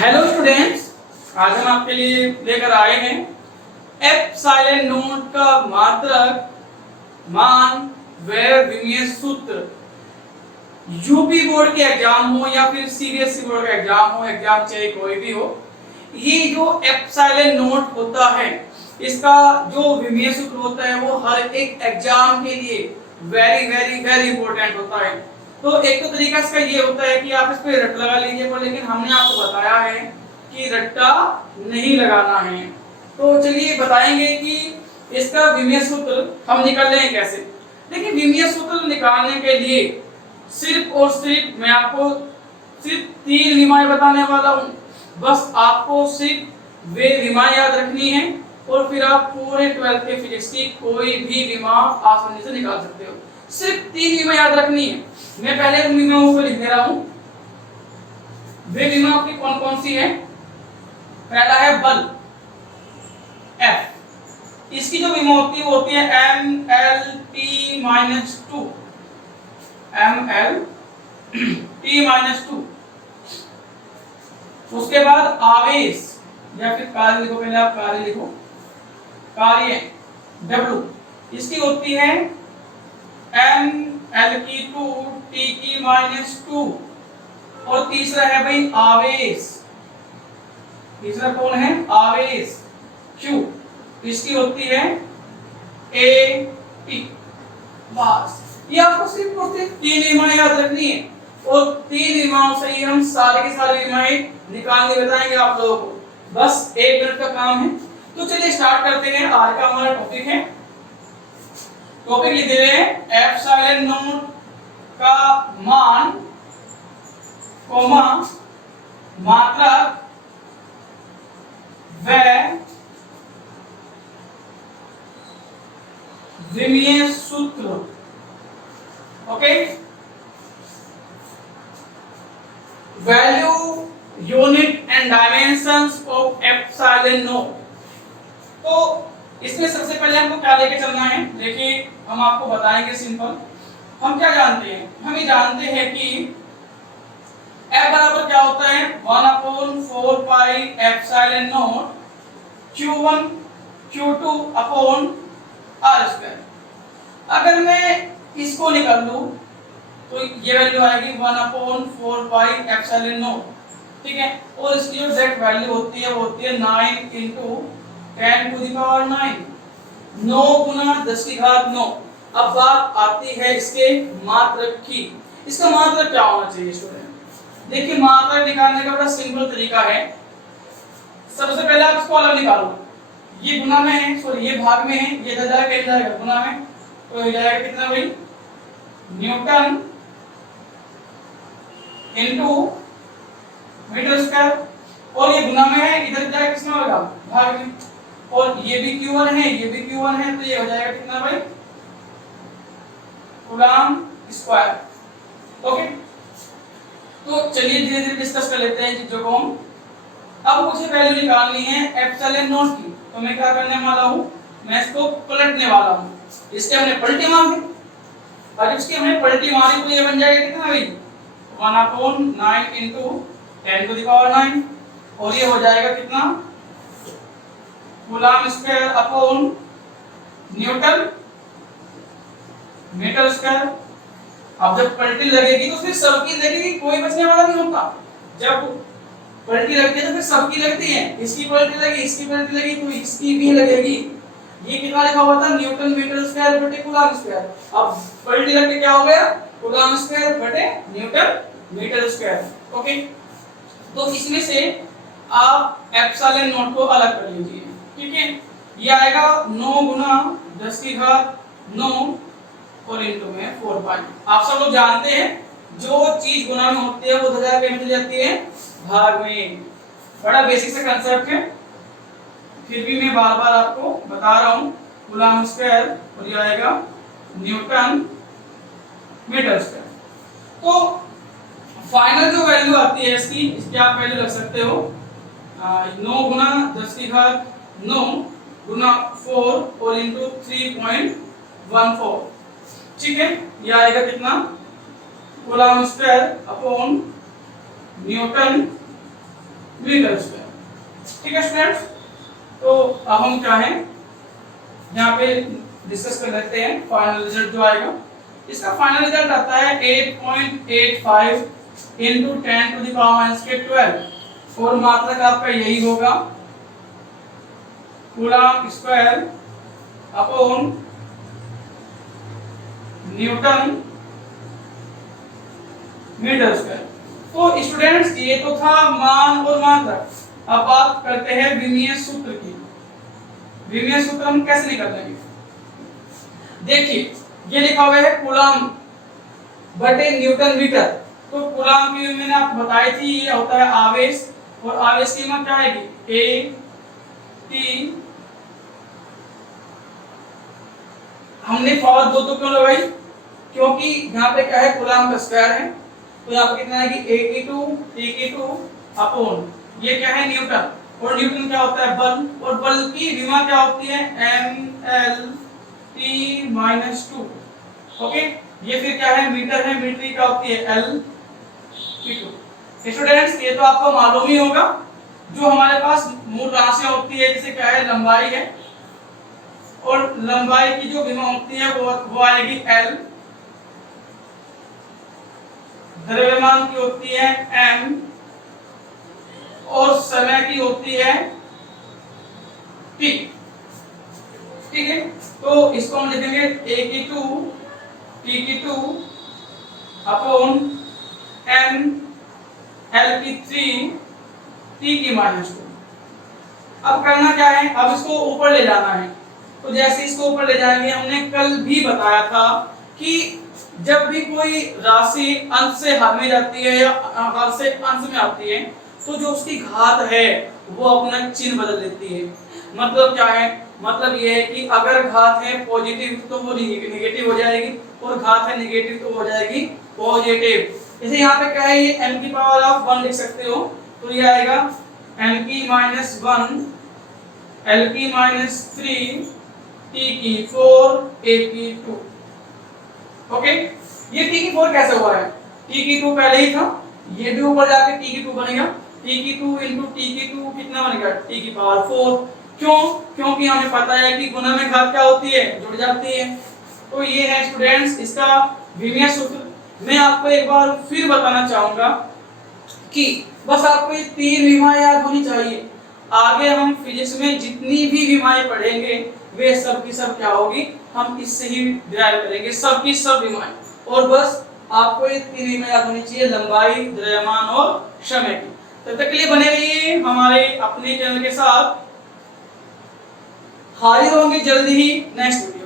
Hello students, आज हम आपके लिए लेकर आए हैं एप्सिलॉन नॉट का मात्रक मान व विमीय सूत्र। यूपी बोर्ड के एग्जाम हो या फिर सीबीएसई बोर्ड का एग्जाम हो, एग्जाम चाहे कोई भी हो, ये जो एप्सिलॉन नॉट होता है इसका जो विमीय सूत्र होता है वो हर एक एग्जाम के लिए वेरी वेरी वेरी इंपॉर्टेंट होता है। तो एक तो तरीका इसका ये होता है कि आप इस पे रट लगा लीजिए, पर लेकिन हमने आपको बताया है कि रट्टा नहीं लगाना है। तो चलिए बताएंगे कि इसका विमीय सूत्र हम निकाल लें कैसे। देखिए, विमीय सूत्र निकालने के लिए सिर्फ और सिर्फ मैं आपको सिर्फ 3 विमाएं बताने वाला हूँ। बस आपको सिर्फ वे विमाएं याद रखनी है और फिर आप पूरे 12th के फिजिक्स की कोई भी विमा आसानी से निकाल सकते हो। सिर्फ 3 विमा याद रखनी है। मैं पहले उन विमाओं को लिख दे रहा हूं। वे विमा आपकी कौन कौन सी है? पहला है बल F। इसकी जो विमा होती है वो होती है MLT-2। MLT-2। उसके बाद आवेश या फिर कार्य लिखो, पहले आप कार्य लिखो, कार्य W। इसकी होती है ML-2T-2। और तीसरा है भाई आवेश। तीसरा कौन है? आवेश Q। इसकी होती है AT। बस ये आपको सिर्फ और सिर्फ 3 विमाएं याद रखनी है और 3 विमाओं से ही हम सारे के सारे विमाएं निकाल के बताएंगे आप लोगों को। बस 1 मिनट का काम है। तो चलिए स्टार्ट करते हैं। आज का हमारा टॉपिक है, टॉपिक लिख दे रहे हैं एप्सिलॉन नॉट का मान कोमा मात्रक व विमीय सूत्र। Okay, value, unit and dimensions of epsilon not. तो इसमें सबसे पहले हमको क्या लेके चलना है? देखिए, हम आपको बताएंगे सिंपल। हम क्या जानते हैं? हम ये जानते हैं कि F बराबर क्या होता है? 1/4 pi epsilon not Q1 Q2 upon R square. अगर मैं इसको निकाल लूं तो ये वैल्यू आएगी 1/4 पाई एप्सिलॉन नॉट, ठीक है। और इसकी जो एग्जैक्ट वैल्यू होती है वो होती है 9 × 10⁹। 9 गुना 10⁹। अब बात आती है इसके मात्रक की। इसका मात्रक क्या होना चाहिए स्टूडेंट? देखिए, मात्रक निकालने का बड़ा सिंपल तरीका है। सबसे पहले आप इसको अलग निकालो। ये गुना में है, सॉरी ये भाग में है, ये जाएगा कैसे जाएगा? गुना में। तो ये जाएगा कितना भाई? Newton into metre square. और ये गुना में है, इधर जाएगा किसमें होगा? भाग में। और ये भी Q1 है, ये भी Q1 है, तो ये हो जाएगा कितना भाई? Coulomb square. ओके, तो चलिए धीरे धीरे डिस्कस कर लेते हैं चीजों को। अब मुझे वैल्यू निकालनी है एप्सिलॉन नॉट की। तो मैं क्या करने वाला हूं? मैं इसको पलटने वाला हूं। इसके हमने पलटी मारी, और इसकी हमने पलटी मारी तो ये बन जाएगा कितना भाई? 1/9 × 10⁹। और ये हो जाएगा कितना? Coulomb square upon newton metre square. अब जब पलटी लगेगी तो फिर सबकी लगेगी, कोई बचने वाला नहीं होता। जब पलटी लगती है तो फिर सबकी लगती है। इसकी पलटी लगी, इसकी पलटी लगी, तो इसकी भी लगेगी। ये कितना लिखा हुआ था? न्यूटन मीटर स्क्वायर बटे कूलम स्क्वायर। अब पलटी लग के क्या हो गया? कूलम स्क्वायर बटे न्यूटन मीटर स्क्वायर। ओके, तो इसमें से आप एप्सिलॉन नॉट को अलग कर लीजिए, ठीक है। ये आएगा 9 गुना 10⁹ और इनटू में 4 पाई। आप सब लोग जानते हैं जो चीज गुना में होती है वो 1000 में जाती है भाग में। बड़ा बेसिक सा कंसेप्ट है, फिर भी मैं बार बार आपको बता रहा हूँ। कूलम स्क्वायर और ये आएगा न्यूटन मीटर स्क्वायर। तो फाइनल जो वैल्यू आती है इसकी आप वैल्यू रख सकते हो 9 गुना 10⁹ गुना 4 और इनटू 3.14, ठीक है। ये आएगा कितना? Coulomb square upon newton metre square. ठीक है स्टूडेंट्स, तो अब हम क्या है यहाँ पे डिस्कस कर लेते हैं फाइनल रिजल्ट जो आएगा। इसका फाइनल रिजल्ट आता है 8.85 into 10 to the power minus के 12 और मात्रक आपका यही होगा coulomb square upon newton metre square. तो स्टूडेंट्स ये तो था मान और मात्रक। अब बात करते हैं विमीय सूत्र की। विमीय सूत्र हम कैसे निकाल लेंगे? देखिए ये लिखा हुआ है कूलम्ब बटे न्यूटन मीटर। तो कूलम्ब की मैंने आपको बताई थी ये होता है आवेश, और आवेश की कीमत क्या आएगी ए टी। हमने पावर दो क्यों लगाई? क्योंकि यहाँ पे क्या है कूलम्ब का स्क्वायर है, तो यहाँ पे कितना आएगी a की 2 अपॉन ये क्या है न्यूटन, और न्यूटन क्या होता है बल, और बल की विमा क्या होती है mLT-2। ओके, ये फिर क्या है मीटर है, मीटर की क्या होती है L/2। स्टूडेंट्स ये तो आपको मालूम ही होगा। जो हमारे पास मूल राशियां होती है जैसे क्या है लंबाई है, और लंबाई की जो विमा होती है वो आएगी L, द्रव्यमान की होती है m, और समय की होती है t। ठीक है, तो इसको हम लिखेंगे a की 2 t की 2 अपॉन m l की 3 t की-2। अब करना क्या है, अब इसको ऊपर ले जाना है। तो जैसे इसको ऊपर ले जाएंगे, हमने कल भी बताया था कि जब भी कोई राशि अंश से हर में जाती है या हर से अंश में आती है, तो जो उसकी घात है वो अपना चिन्ह बदल देती है। मतलब क्या है, मतलब ये है कि अगर घात है पॉजिटिव तो वो नेगेटिव हो जाएगी, और घात है नेगेटिव तो हो जाएगी पॉजिटिव। जैसे यहाँ पे क्या है, ये m की पावर आप 1 लिख सकते हो, तो ये आएगा m की-1 l की-3 t की-4 a की-2। ओके, ये t की-4 कैसे हुआ है? t की-2 पहले ही था, ये भी ऊपर जाके t की-2 बनेगा। t की-2 into t की-2 कितना बनेगा t की-4। क्यों? क्योंकि हमें पता है कि गुणा में घात क्या होती है, जुड़ जाती है। तो ये है स्टूडेंट्स इसका विमीय सूत्र। मैं आपको एक बार फिर बताना चाहूंगा कि बस आपको ये 3 विमाएं याद होनी चाहिए। आगे हम फिजिक्स में जितनी भी विमाएं पढ़ेंगे वे सब की सब क्या होगी, हम इससे ही डिराइव करेंगे, सब की सब विमाएं। और बस आपको ये 3 विमाएं याद होनी चाहिए, लंबाई, द्रव्यमान और समय की। तब तक के लिए बने रहिए हमारे अपने चैनल के साथ। हाजिर होंगे जल्दी ही नेक्स्ट वीडियो।